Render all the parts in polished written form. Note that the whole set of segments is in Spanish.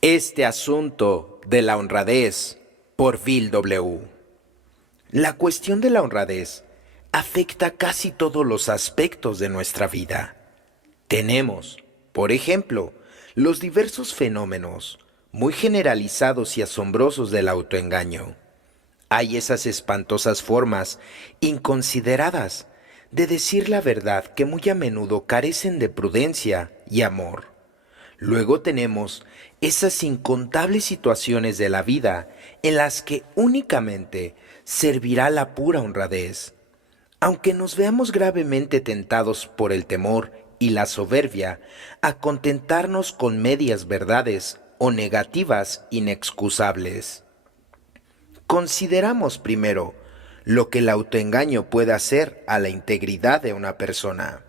Este asunto de la honradez por Bill W. La cuestión de la honradez afecta casi todos los aspectos de nuestra vida. Tenemos, por ejemplo, los diversos fenómenos muy generalizados y asombrosos del autoengaño. Hay esas espantosas formas inconsideradas de decir la verdad que muy a menudo carecen de prudencia y amor. Luego tenemos esas incontables situaciones de la vida en las que únicamente servirá la pura honradez. Aunque nos veamos gravemente tentados por el temor y la soberbia a contentarnos con medias verdades o negativas inexcusables. Consideramos primero lo que el autoengaño puede hacer a la integridad de una persona.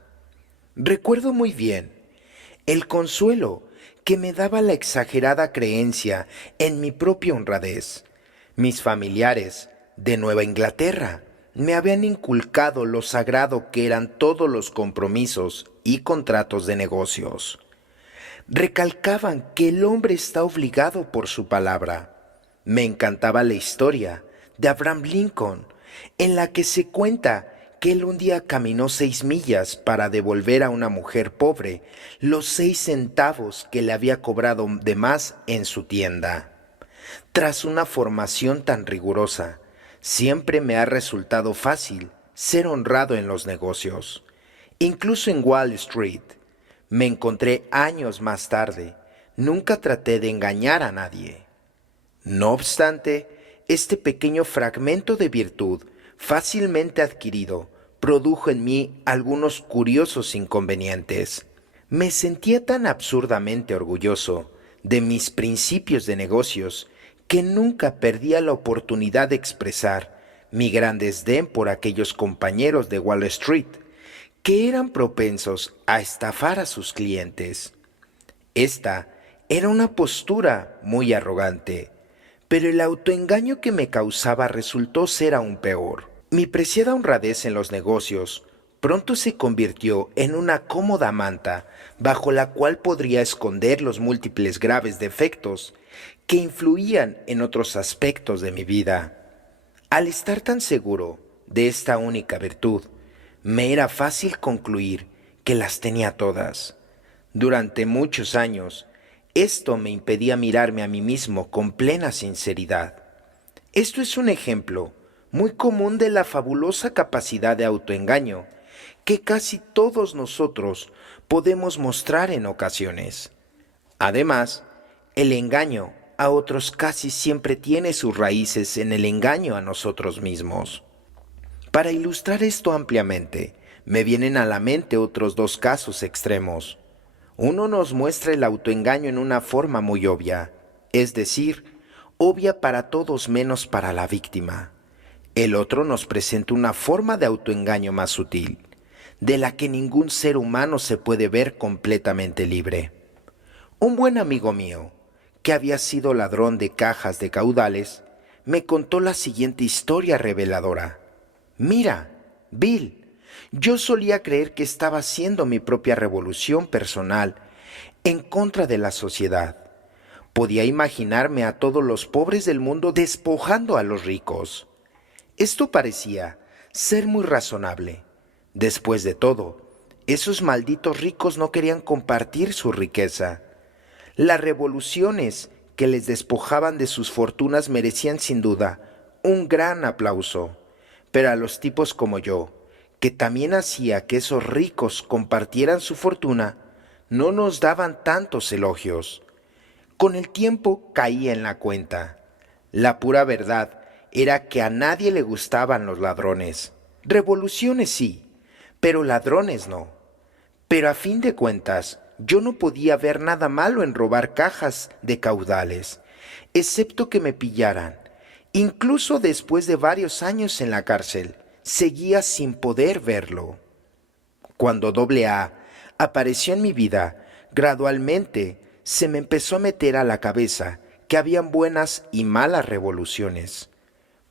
Recuerdo muy bien el consuelo que me daba la exagerada creencia en mi propia honradez. Mis familiares de Nueva Inglaterra me habían inculcado lo sagrado que eran todos los compromisos y contratos de negocios. Recalcaban que el hombre está obligado por su palabra. Me encantaba la historia de Abraham Lincoln, en la que se cuenta que él un día caminó 6 millas para devolver a una mujer pobre los 6 centavos que le había cobrado de más en su tienda. Tras una formación tan rigurosa, siempre me ha resultado fácil ser honrado en los negocios. Incluso en Wall Street, me encontré años más tarde. Nunca traté de engañar a nadie. No obstante, este pequeño fragmento de virtud, fácilmente adquirido, produjo en mí algunos curiosos inconvenientes. Me sentía tan absurdamente orgulloso de mis principios de negocios que nunca perdía la oportunidad de expresar mi gran desdén por aquellos compañeros de Wall Street que eran propensos a estafar a sus clientes. Esta era una postura muy arrogante, pero el autoengaño que me causaba resultó ser aún peor. Mi preciada honradez en los negocios pronto se convirtió en una cómoda manta bajo la cual podría esconder los múltiples graves defectos que influían en otros aspectos de mi vida. Al estar tan seguro de esta única virtud, me era fácil concluir que las tenía todas. Durante muchos años, esto me impedía mirarme a mí mismo con plena sinceridad. Esto es un ejemplo muy común de la fabulosa capacidad de autoengaño que casi todos nosotros podemos mostrar en ocasiones. Además, el engaño a otros casi siempre tiene sus raíces en el engaño a nosotros mismos. Para ilustrar esto ampliamente, me vienen a la mente otros dos casos extremos. Uno nos muestra el autoengaño en una forma muy obvia, es decir, obvia para todos menos para la víctima. El otro nos presenta una forma de autoengaño más sutil, de la que ningún ser humano se puede ver completamente libre. Un buen amigo mío, que había sido ladrón de cajas de caudales, me contó la siguiente historia reveladora. Mira, Bill, yo solía creer que estaba haciendo mi propia revolución personal en contra de la sociedad. Podía imaginarme a todos los pobres del mundo despojando a los ricos. Esto parecía ser muy razonable. Después de todo, esos malditos ricos no querían compartir su riqueza. Las revoluciones que les despojaban de sus fortunas merecían sin duda un gran aplauso, pero a los tipos como yo, que también hacía que esos ricos compartieran su fortuna, no nos daban tantos elogios. Con el tiempo caía en la cuenta. La pura verdad era que a nadie le gustaban los ladrones. Revoluciones sí, pero ladrones no. Pero a fin de cuentas, yo no podía ver nada malo en robar cajas de caudales, excepto que me pillaran. Incluso después de varios años en la cárcel, seguía sin poder verlo. Cuando A apareció en mi vida, gradualmente se me empezó a meter a la cabeza que habían buenas y malas revoluciones.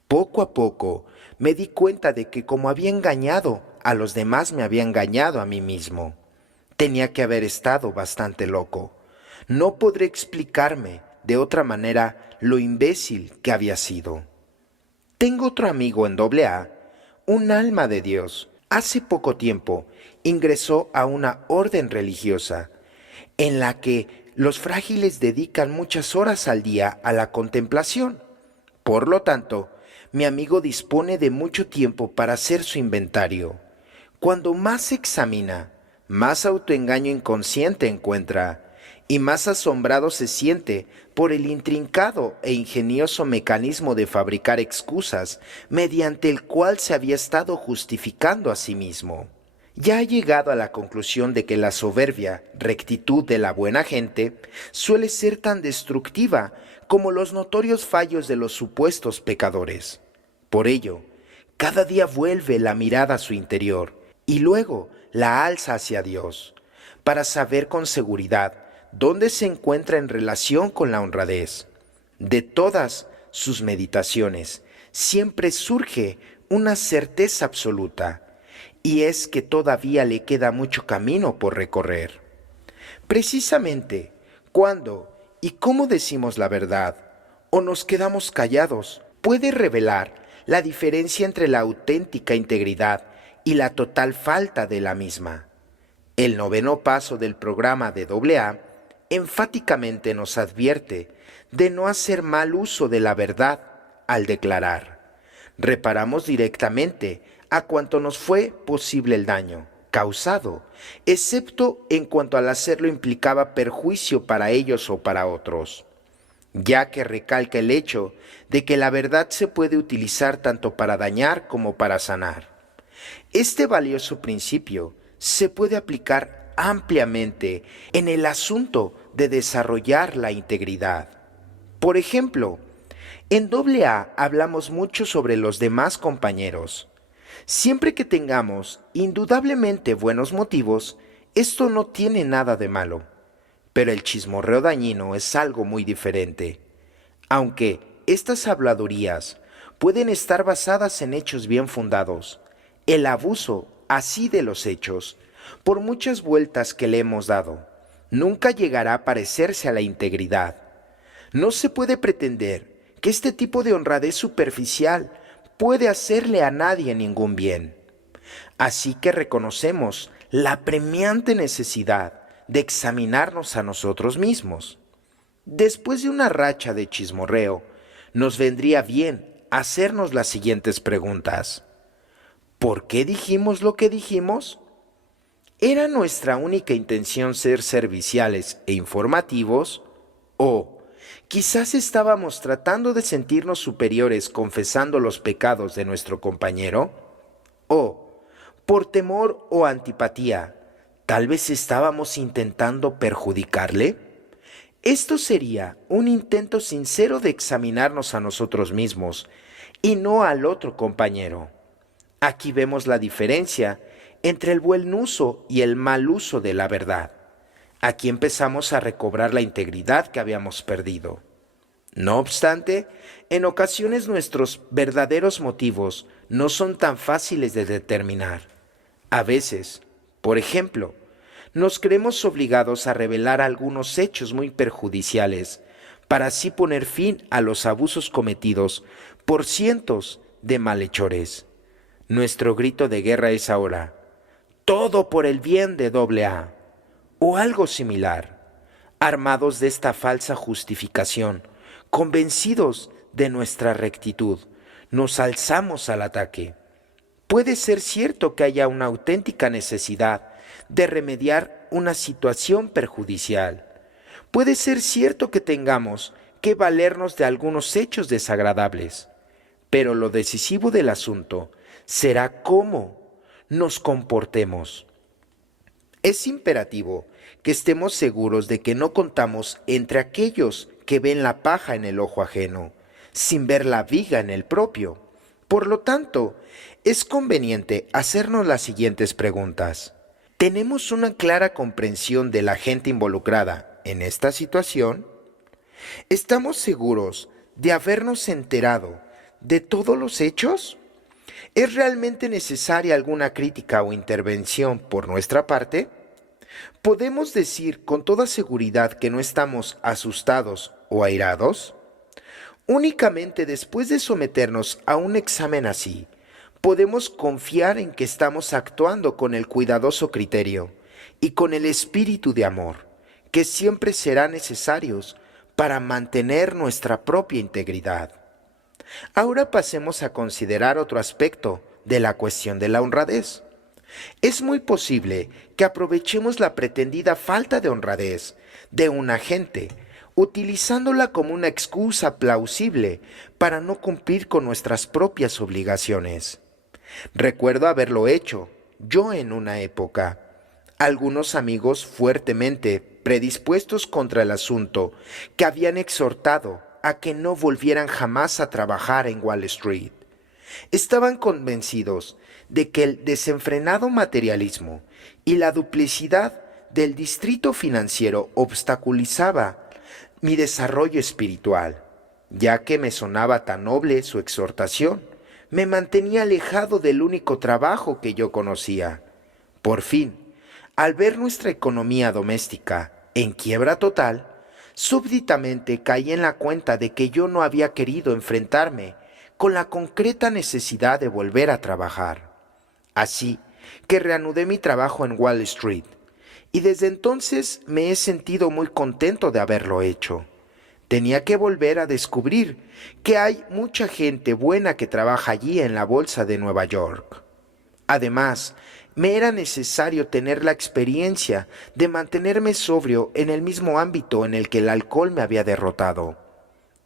Poco a poco me di cuenta de que como había engañado a los demás, me había engañado a mí mismo. Tenía que haber estado bastante loco. No podré explicarme de otra manera lo imbécil que había sido. Tengo otro amigo en AA, un alma de Dios. Hace poco tiempo ingresó a una orden religiosa en la que los frágiles dedican muchas horas al día a la contemplación. Por lo tanto, mi amigo dispone de mucho tiempo para hacer su inventario. Cuando más se examina, más autoengaño inconsciente encuentra y más asombrado se siente por el intrincado e ingenioso mecanismo de fabricar excusas mediante el cual se había estado justificando a sí mismo. Ya ha llegado a la conclusión de que la soberbia rectitud de la buena gente suele ser tan destructiva como los notorios fallos de los supuestos pecadores. Por ello, cada día vuelve la mirada a su interior y luego la alza hacia Dios, para saber con seguridad dónde se encuentra en relación con la honradez. De todas sus meditaciones siempre surge una certeza absoluta, y es que todavía le queda mucho camino por recorrer. Precisamente, cuando y cómo decimos la verdad o nos quedamos callados, puede revelar la diferencia entre la auténtica integridad y la total falta de la misma. El noveno paso del programa de AA enfáticamente nos advierte de no hacer mal uso de la verdad al declarar. Reparamos directamente a cuanto nos fue posible el daño causado, excepto en cuanto al hacerlo implicaba perjuicio para ellos o para otros, ya que recalca el hecho de que la verdad se puede utilizar tanto para dañar como para sanar. Este valioso principio se puede aplicar ampliamente en el asunto de desarrollar la integridad. Por ejemplo, en AA hablamos mucho sobre los demás compañeros. Siempre que tengamos indudablemente buenos motivos, esto no tiene nada de malo. Pero el chismorreo dañino es algo muy diferente. Aunque estas habladurías pueden estar basadas en hechos bien fundados, el abuso así de los hechos, por muchas vueltas que le hemos dado, nunca llegará a parecerse a la integridad. No se puede pretender que este tipo de honradez superficial puede hacerle a nadie ningún bien. Así que reconocemos la apremiante necesidad de examinarnos a nosotros mismos. Después de una racha de chismorreo, nos vendría bien hacernos las siguientes preguntas. ¿Por qué dijimos lo que dijimos? ¿Era nuestra única intención ser serviciales e informativos? ¿O quizás estábamos tratando de sentirnos superiores confesando los pecados de nuestro compañero? ¿O, por temor o antipatía, tal vez estábamos intentando perjudicarle? Esto sería un intento sincero de examinarnos a nosotros mismos y no al otro compañero. Aquí vemos la diferencia entre el buen uso y el mal uso de la verdad. Aquí empezamos a recobrar la integridad que habíamos perdido. No obstante, en ocasiones nuestros verdaderos motivos no son tan fáciles de determinar. A veces, por ejemplo, nos creemos obligados a revelar algunos hechos muy perjudiciales para así poner fin a los abusos cometidos por cientos de malhechores. Nuestro grito de guerra es ahora, todo por el bien de AA, o algo similar. Armados de esta falsa justificación, convencidos de nuestra rectitud, nos alzamos al ataque. Puede ser cierto que haya una auténtica necesidad de remediar una situación perjudicial. Puede ser cierto que tengamos que valernos de algunos hechos desagradables, pero lo decisivo del asunto será cómo nos comportemos. Es imperativo que estemos seguros de que no contamos entre aquellos que ven la paja en el ojo ajeno, sin ver la viga en el propio. Por lo tanto, es conveniente hacernos las siguientes preguntas. ¿Tenemos una clara comprensión de la gente involucrada en esta situación? ¿Estamos seguros de habernos enterado de todos los hechos? ¿Es realmente necesaria alguna crítica o intervención por nuestra parte? ¿Podemos decir con toda seguridad que no estamos asustados o airados? Únicamente después de someternos a un examen así, podemos confiar en que estamos actuando con el cuidadoso criterio y con el espíritu de amor, que siempre serán necesarios para mantener nuestra propia integridad. Ahora pasemos a considerar otro aspecto de la cuestión de la honradez. Es muy posible que aprovechemos la pretendida falta de honradez de un agente, utilizándola como una excusa plausible para no cumplir con nuestras propias obligaciones. Recuerdo haberlo hecho, yo en una época. Algunos amigos fuertemente predispuestos contra el asunto, que habían exhortado a que no volvieran jamás a trabajar en Wall Street. Estaban convencidos de que el desenfrenado materialismo y la duplicidad del distrito financiero obstaculizaba mi desarrollo espiritual. Ya que me sonaba tan noble su exhortación, me mantenía alejado del único trabajo que yo conocía. Por fin, al ver nuestra economía doméstica en quiebra total, súbitamente caí en la cuenta de que yo no había querido enfrentarme con la concreta necesidad de volver a trabajar. Así que reanudé mi trabajo en Wall Street, y desde entonces me he sentido muy contento de haberlo hecho. Tenía que volver a descubrir que hay mucha gente buena que trabaja allí en la bolsa de Nueva York. Además, me era necesario tener la experiencia de mantenerme sobrio en el mismo ámbito en el que el alcohol me había derrotado.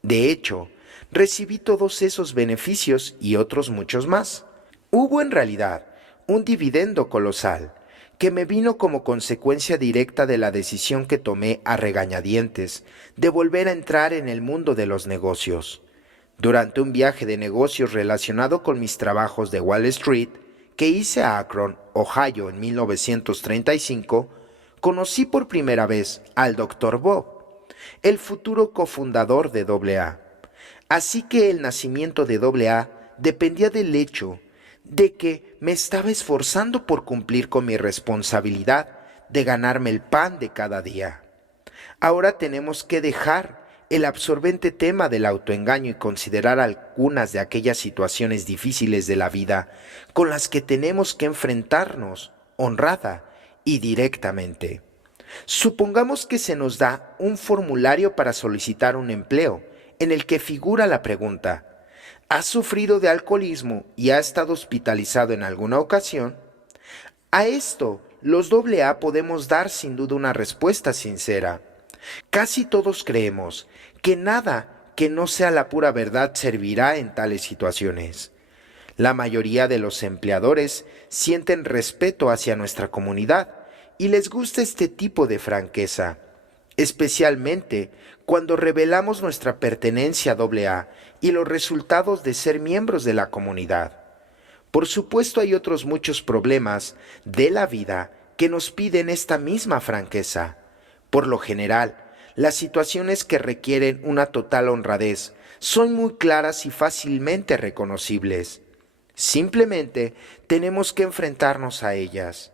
De hecho, recibí todos esos beneficios y otros muchos más. Hubo en realidad un dividendo colosal que me vino como consecuencia directa de la decisión que tomé a regañadientes de volver a entrar en el mundo de los negocios. Durante un viaje de negocios relacionado con mis trabajos de Wall Street, que hice a Akron, Ohio en 1935, conocí por primera vez al Dr. Bob, el futuro cofundador de AA. Así que el nacimiento de AA dependía del hecho de que me estaba esforzando por cumplir con mi responsabilidad de ganarme el pan de cada día. Ahora tenemos que dejar el absorbente tema del autoengaño y considerar algunas de aquellas situaciones difíciles de la vida con las que tenemos que enfrentarnos honrada y directamente. Supongamos que se nos da un formulario para solicitar un empleo en el que figura la pregunta: ¿has sufrido de alcoholismo y ha estado hospitalizado en alguna ocasión? A esto, los AA podemos dar sin duda una respuesta sincera. Casi todos creemos que nada que no sea la pura verdad servirá en tales situaciones. La mayoría de los empleadores sienten respeto hacia nuestra comunidad y les gusta este tipo de franqueza, especialmente cuando revelamos nuestra pertenencia a AA y los resultados de ser miembros de la comunidad. Por supuesto, hay otros muchos problemas de la vida que nos piden esta misma franqueza. Por lo general, las situaciones que requieren una total honradez son muy claras y fácilmente reconocibles. Simplemente tenemos que enfrentarnos a ellas,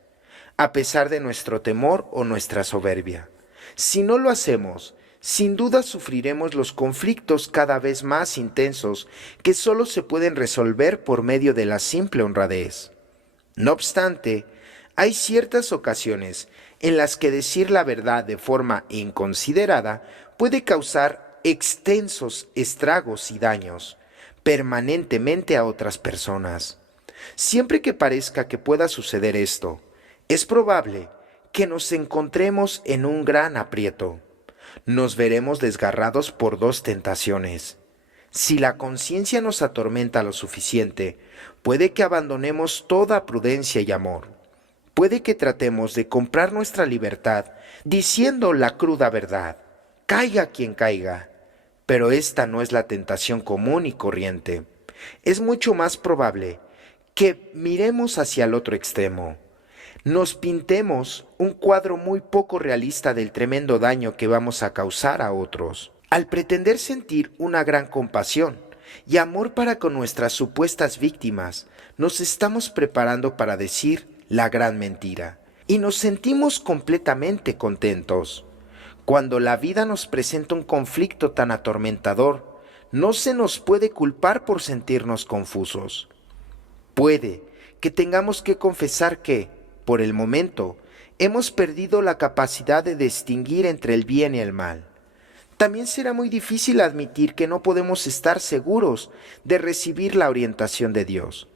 a pesar de nuestro temor o nuestra soberbia. Si no lo hacemos, sin duda sufriremos los conflictos cada vez más intensos que solo se pueden resolver por medio de la simple honradez. No obstante, hay ciertas ocasiones en las que decir la verdad de forma inconsiderada puede causar extensos estragos y daños permanentemente a otras personas. Siempre que parezca que pueda suceder esto, es probable que nos encontremos en un gran aprieto. Nos veremos desgarrados por dos tentaciones. Si la conciencia nos atormenta lo suficiente, puede que abandonemos toda prudencia y amor. Puede que tratemos de comprar nuestra libertad diciendo la cruda verdad, caiga quien caiga. Pero esta no es la tentación común y corriente. Es mucho más probable que miremos hacia el otro extremo. Nos pintemos un cuadro muy poco realista del tremendo daño que vamos a causar a otros. Al pretender sentir una gran compasión y amor para con nuestras supuestas víctimas, nos estamos preparando para decir la gran mentira y nos sentimos completamente contentos. Cuando la vida nos presenta un conflicto tan atormentador, no se nos puede culpar por sentirnos confusos. Puede que tengamos que confesar que, por el momento, hemos perdido la capacidad de distinguir entre el bien y el mal. También será muy difícil admitir que no podemos estar seguros de recibir la orientación de Dios,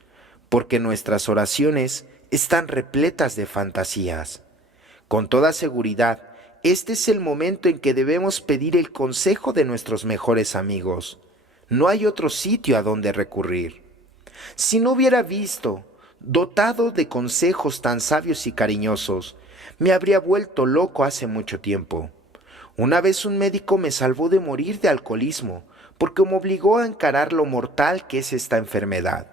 porque nuestras oraciones están repletas de fantasías. Con toda seguridad, este es el momento en que debemos pedir el consejo de nuestros mejores amigos. No hay otro sitio a donde recurrir. Si no hubiera visto, dotado de consejos tan sabios y cariñosos, me habría vuelto loco hace mucho tiempo. Una vez un médico me salvó de morir de alcoholismo, porque me obligó a encarar lo mortal que es esta enfermedad.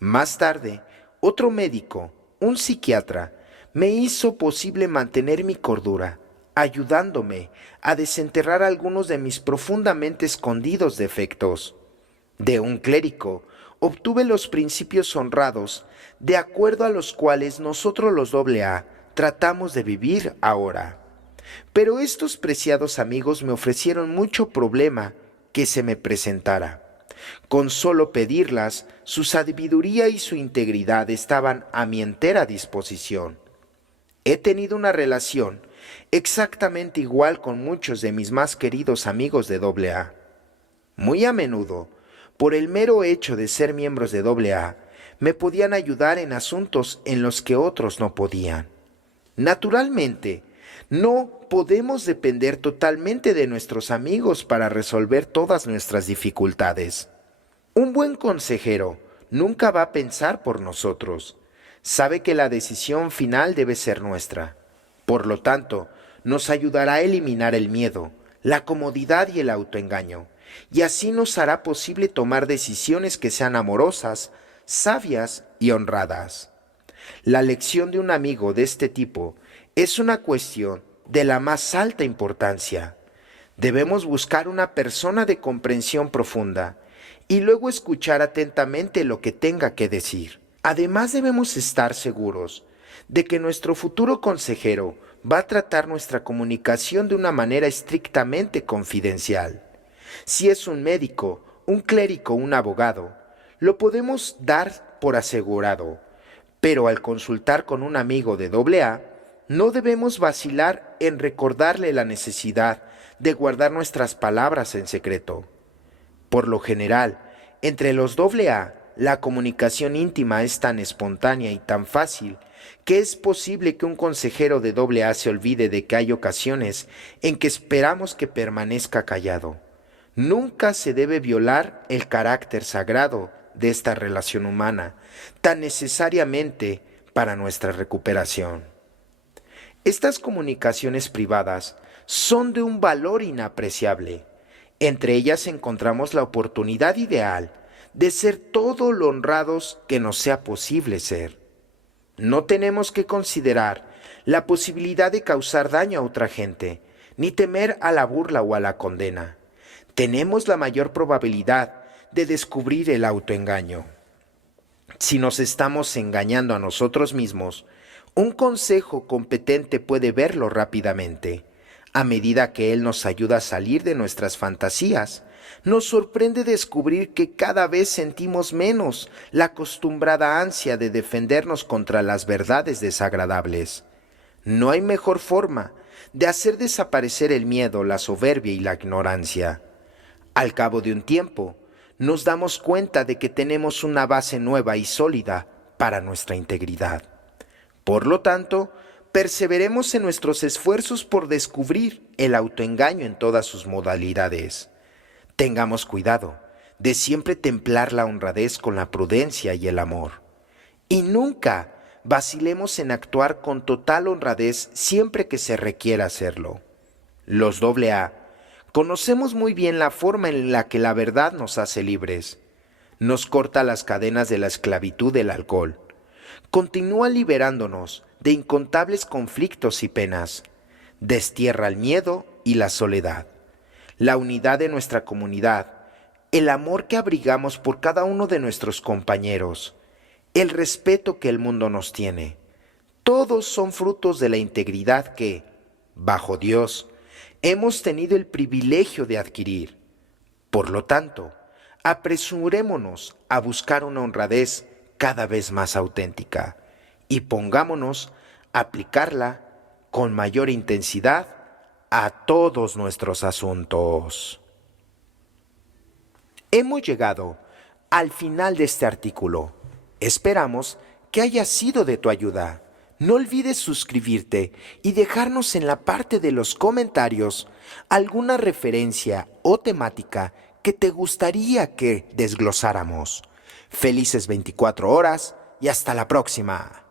Más tarde, otro médico, un psiquiatra, me hizo posible mantener mi cordura, ayudándome a desenterrar algunos de mis profundamente escondidos defectos. De un clérigo, obtuve los principios honrados, de acuerdo a los cuales nosotros los AA tratamos de vivir ahora. Pero estos preciados amigos me ofrecieron mucho problema que se me presentara. Con solo pedirlas, su sabiduría y su integridad estaban a mi entera disposición. He tenido una relación exactamente igual con muchos de mis más queridos amigos de AA. Muy a menudo, por el mero hecho de ser miembros de AA, me podían ayudar en asuntos en los que otros no podían. Naturalmente, no podemos depender totalmente de nuestros amigos para resolver todas nuestras dificultades. Un buen consejero nunca va a pensar por nosotros. Sabe que la decisión final debe ser nuestra. Por lo tanto, nos ayudará a eliminar el miedo, la comodidad y el autoengaño, y así nos hará posible tomar decisiones que sean amorosas, sabias y honradas. La elección de un amigo de este tipo es una cuestión de la más alta importancia. Debemos buscar una persona de comprensión profunda y luego escuchar atentamente lo que tenga que decir. Además, debemos estar seguros de que nuestro futuro consejero va a tratar nuestra comunicación de una manera estrictamente confidencial. Si es un médico, un clérigo o un abogado, lo podemos dar por asegurado, pero al consultar con un amigo de AA, no debemos vacilar en recordarle la necesidad de guardar nuestras palabras en secreto. Por lo general, entre los AA, la comunicación íntima es tan espontánea y tan fácil que es posible que un consejero de AA se olvide de que hay ocasiones en que esperamos que permanezca callado. Nunca se debe violar el carácter sagrado de esta relación humana, tan necesariamente para nuestra recuperación. Estas comunicaciones privadas son de un valor inapreciable. Entre ellas encontramos la oportunidad ideal de ser todo lo honrados que nos sea posible ser. No tenemos que considerar la posibilidad de causar daño a otra gente, ni temer a la burla o a la condena. Tenemos la mayor probabilidad de descubrir el autoengaño. Si nos estamos engañando a nosotros mismos, un consejo competente puede verlo rápidamente. A medida que él nos ayuda a salir de nuestras fantasías, nos sorprende descubrir que cada vez sentimos menos la acostumbrada ansia de defendernos contra las verdades desagradables. No hay mejor forma de hacer desaparecer el miedo, la soberbia y la ignorancia. Al cabo de un tiempo, nos damos cuenta de que tenemos una base nueva y sólida para nuestra integridad. Por lo tanto, perseveremos en nuestros esfuerzos por descubrir el autoengaño en todas sus modalidades. Tengamos cuidado de siempre templar la honradez con la prudencia y el amor. Y nunca vacilemos en actuar con total honradez siempre que se requiera hacerlo. Los AA conocemos muy bien la forma en la que la verdad nos hace libres. Nos corta las cadenas de la esclavitud del alcohol. Continúa liberándonos de incontables conflictos y penas. Destierra el miedo y la soledad. La unidad de nuestra comunidad, el amor que abrigamos por cada uno de nuestros compañeros, el respeto que el mundo nos tiene, todos son frutos de la integridad que, bajo Dios, hemos tenido el privilegio de adquirir. Por lo tanto, apresurémonos a buscar una honradez cada vez más auténtica y pongámonos a aplicarla con mayor intensidad a todos nuestros asuntos. Hemos llegado al final de este artículo. Esperamos que haya sido de tu ayuda. No olvides suscribirte y dejarnos en la parte de los comentarios alguna referencia o temática que te gustaría que desglosáramos. Felices 24 horas y hasta la próxima.